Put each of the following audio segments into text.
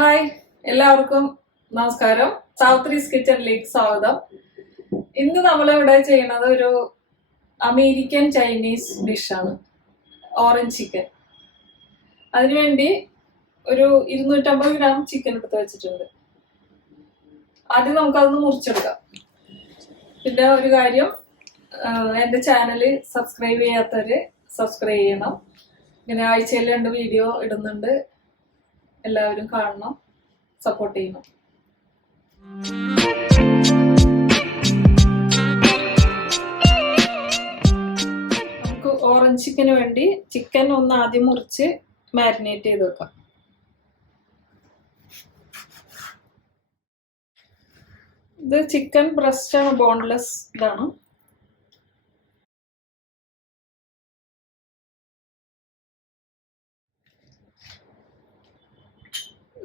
Hi എല്ലാവർക്കും നമസ്കാരം. സാവിത്രീസ് കിച്ചണിലേക്ക് സ്വാഗതം. ഇന്ന് നമ്മളിവിടെ ചെയ്യുന്നത് ഒരു അമേരിക്കൻ ചൈനീസ് ഡിഷാണ്, ഓറഞ്ച് ചിക്കൻ. അതിനുവേണ്ടി ഒരു 250 ഗ്രാം ചിക്കൻ എടുത്ത് വെച്ചിട്ടുണ്ട്. ആദ്യം നമുക്കതൊന്ന് മുറിച്ചെടുക്കാം. പിന്നെ ഒരു കാര്യം, എൻ്റെ ചാനൽ സബ്സ്ക്രൈബ് ചെയ്യാത്തവര് സബ്സ്ക്രൈബ് ചെയ്യണം. ഇങ്ങനെ ആഴ്ചയിൽ 2 വീഡിയോ ഇടുന്നുണ്ട്. എല്ലാവരും കാണണം, സപ്പോർട്ട് ചെയ്യണം. നമുക്ക് ഓറഞ്ച് ചിക്കന് വേണ്ടി ചിക്കൻ ഒന്ന് ആദ്യം മുറിച്ച് മാരിനേറ്റ് ചെയ്ത് വെക്കാം. ഇത് ചിക്കൻ ബ്രസ്റ്റ് ആണ്, ബോൺലെസ് ഇതാണ്.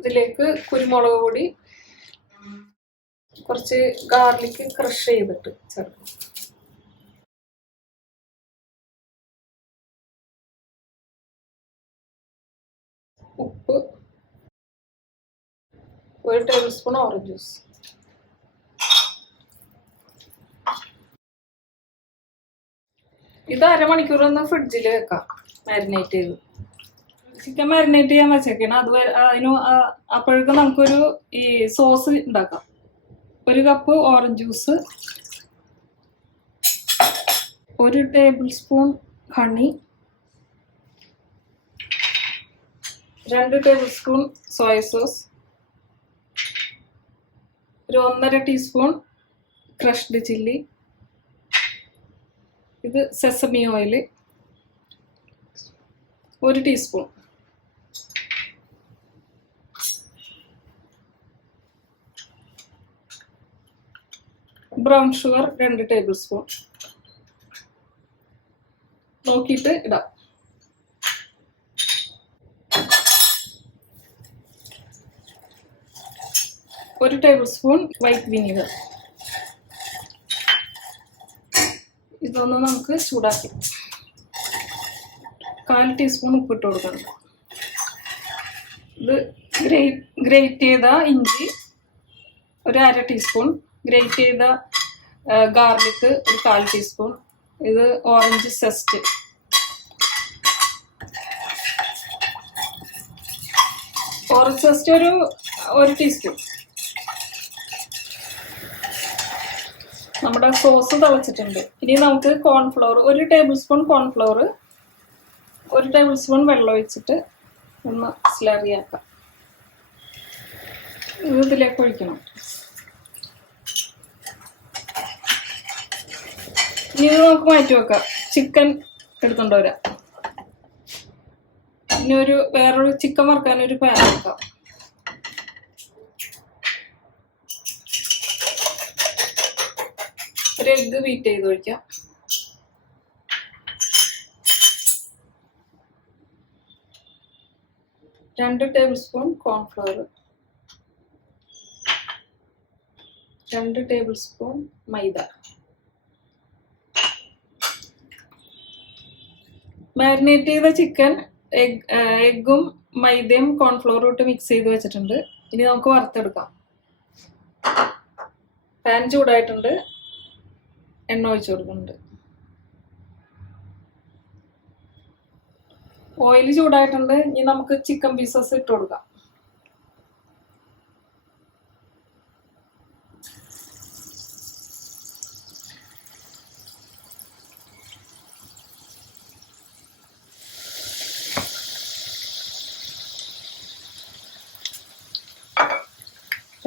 ഇതിലേക്ക് കുരുമുളക് പൊടി, കുറച്ച് ഗാർലിക് ക്രഷ് ചെയ്തിട്ട് ചേർക്കും. ഉപ്പ്, 1 ടേബിൾ സ്പൂൺ ഓറഞ്ച് ജ്യൂസ്. ഇത് അരമണിക്കൂർ ഒന്ന് ഫ്രിഡ്ജിൽ വെക്കാം, മാരിനേറ്റ് ചെയ്ത്. ചിക്കൻ മാരിനേറ്റ് ചെയ്യാൻ വെച്ചേക്കണം. അപ്പോഴേക്കും നമുക്കൊരു ഈ സോസ് ഉണ്ടാക്കാം. 1 cup orange juice, 1 table spoon honey, 2 table spoon soya sauce, ഒരു 1.5 ടീസ്പൂൺ ക്രഷ്ഡ് ചില്ലി, ഇത് sesame oil 1 teaspoon, brown sugar 2 table spoon. നോക്കിയിട്ട് ഇടാം. ഒരു ടേബിൾ സ്പൂൺ വൈറ്റ് വിനീഗർ. ഇതൊന്ന് നമുക്ക് ചൂടാക്കി 1/4 ടീസ്പൂൺ ഉപ്പിട്ട് കൊടുക്കണം. ഇത് ഗ്രേറ്റ് ചെയ്ത ഇഞ്ചി 1/2 ടീസ്പൂൺ, ഗ്രേറ്റ് ചെയ്ത ഗാർലിക് 1/4 ടീസ്പൂൺ. ഇത് ഓറഞ്ച് സെസ്റ്റ്, ഒരു 1 ടീസ്പൂൺ. നമ്മുടെ സോസ് തിളച്ചിട്ടുണ്ട്. ഇനി നമുക്ക് cornflour 1 table spoon cornflour, 1 table spoon വെള്ളം ഒഴിച്ചിട്ട് ഒന്ന് സ്ലറിയാക്കാം. ഇത് ഇതിലേക്ക് ഒഴിക്കണം. ഇനി ഇത് നമുക്ക് മാറ്റി വെക്കാം. ചിക്കൻ എടുത്തോണ്ട് വരാം. ഇനി വേറൊരു ചിക്കൻ വറുക്കാൻ ഒരു പാൻ വെക്കാം. ഒരു എഗ്ഗ് ബീറ്റ് ചെയ്ത് ഒഴിക്കാം. രണ്ട് tablespoon cornflour, 2 tablespoon maida. Marinate ചെയ്ത ചിക്കൻ എഗ്ഗും മൈദയും കോൺഫ്ലവറും ഇട്ട് മിക്സ് ചെയ്ത് വെച്ചിട്ടുണ്ട്. ഇനി നമുക്ക് വറുത്തെടുക്കാം. പാൻ ചൂടായിട്ടുണ്ട്, എണ്ണ ഒഴിച്ചു കൊടുക്കുന്നുണ്ട്. ഓയിൽ ചൂടായിട്ടുണ്ട്. ഇനി നമുക്ക് ചിക്കൻ പീസസ് ഇട്ട് കൊടുക്കാം.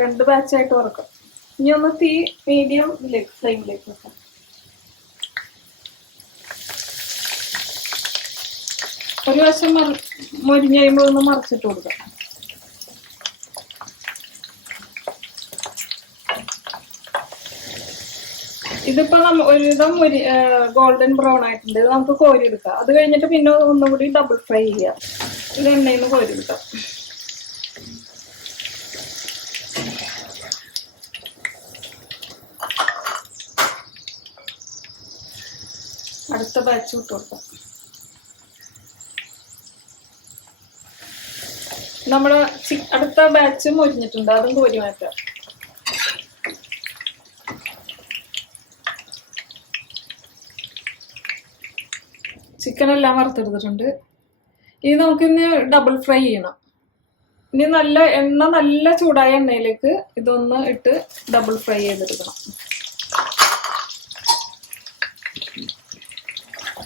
രണ്ട് ബാച്ചായിട്ട് വറക്കാം. ഇനി ഒന്ന് തീ മീഡിയം ഫ്ലെയിമിലേക്ക് വെക്കാം. ഒരു വശം മൊരിഞ്ഞ് കഴിയുമ്പോൾ ഒന്ന് മറിച്ചിട്ട് കൊടുക്കാം. ഇതിപ്പോ ഒരുവിധം ഗോൾഡൻ ബ്രൗൺ ആയിട്ടുണ്ട്. ഇത് നമുക്ക് കോരി എടുക്കാം. അത് കഴിഞ്ഞിട്ട് പിന്നെ ഒന്നും കൂടി ഡബിൾ ഫ്രൈ ചെയ്യാം. ഇത് എണ്ണയിൽ നിന്ന് കോരി എടുക്കാം. അടുത്ത ബാച്ച് ഇട്ട് കൊടുക്കാം. നമ്മുടെ അടുത്ത ബാച്ച് മൊരിഞ്ഞിട്ടുണ്ട്, അതും കോരി മാറ്റാം. ചിക്കൻ എല്ലാം വറുത്തെടുത്തിട്ടുണ്ട്. ഇനി നമുക്കിന്ന് ഡബിൾ ഫ്രൈ ചെയ്യണം. ഇനി എണ്ണ നല്ല ചൂടായ എണ്ണയിലേക്ക് ഇതൊന്ന് ഇട്ട് ഡബിൾ ഫ്രൈ ചെയ്തെടുക്കണം.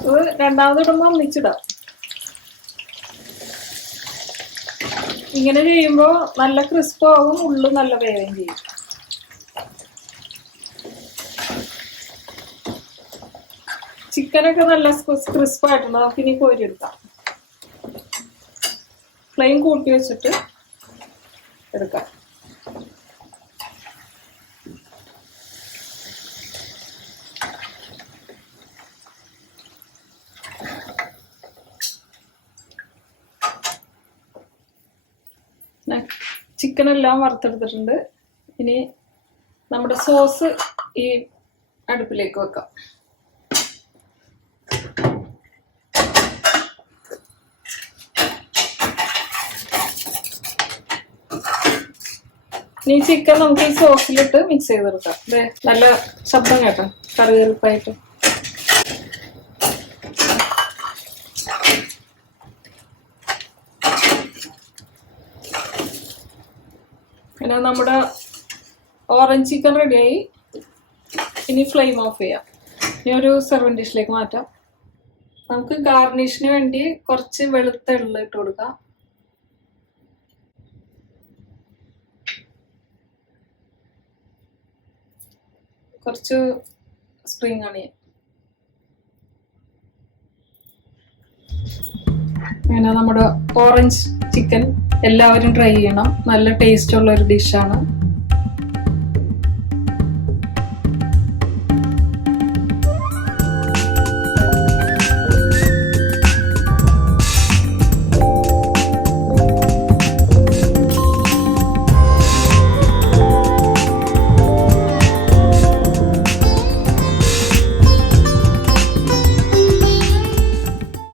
ഇത് രണ്ടാമത് ഇടുമ്പോൾ ഒന്നിച്ചിടാം. ഇങ്ങനെ ചെയ്യുമ്പോൾ നല്ല ക്രിസ്പ് ആവും, ഉള്ളു നല്ല വേവുകയും ചെയ്യും. ചിക്കനൊക്കെ നല്ല ക്രിസ്പ് ആയിട്ടുണ്ട്. നമുക്ക് ഇനി കോരിയെടുക്കാം. ഫ്ലെയിം കൂട്ടി വെച്ചിട്ട് എടുക്കാം. ചിക്കൻ എല്ലാം വറുത്തെടുത്തിട്ടുണ്ട്. ഇനി നമ്മുടെ സോസ് ഈ അടുപ്പിലേക്ക് വെക്കാം. ഇനി ചിക്കൻ നമുക്ക് ഈ സോസിലിട്ട് മിക്സ് ചെയ്തെടുക്കാം. നല്ല ശബ്ദം കേട്ടോ, കറികറിപ്പായിട്ട്. പിന്നെ നമ്മുടെ ഓറഞ്ച് ചിക്കൻ റെഡിയായി. ഇനി ഫ്ലെയിം ഓഫ് ചെയ്യാം. ഇനി ഒരു സെർവിങ് ഡിഷിലേക്ക് മാറ്റാം. നമുക്ക് ഗാർണിഷിന് വേണ്ടി കുറച്ച് വെളുത്ത എള്ള് ഇട്ട് കൊടുക്കാം. കുറച്ച് സ്പ്രിംഗ് അണിയൻ. അങ്ങനെ നമ്മുടെ ഓറഞ്ച് ചിക്കൻ എല്ലാവരും ട്രൈ ചെയ്യണം. നല്ല ടേസ്റ്റ് ഉള്ള ഒരു ഡിഷാണ്.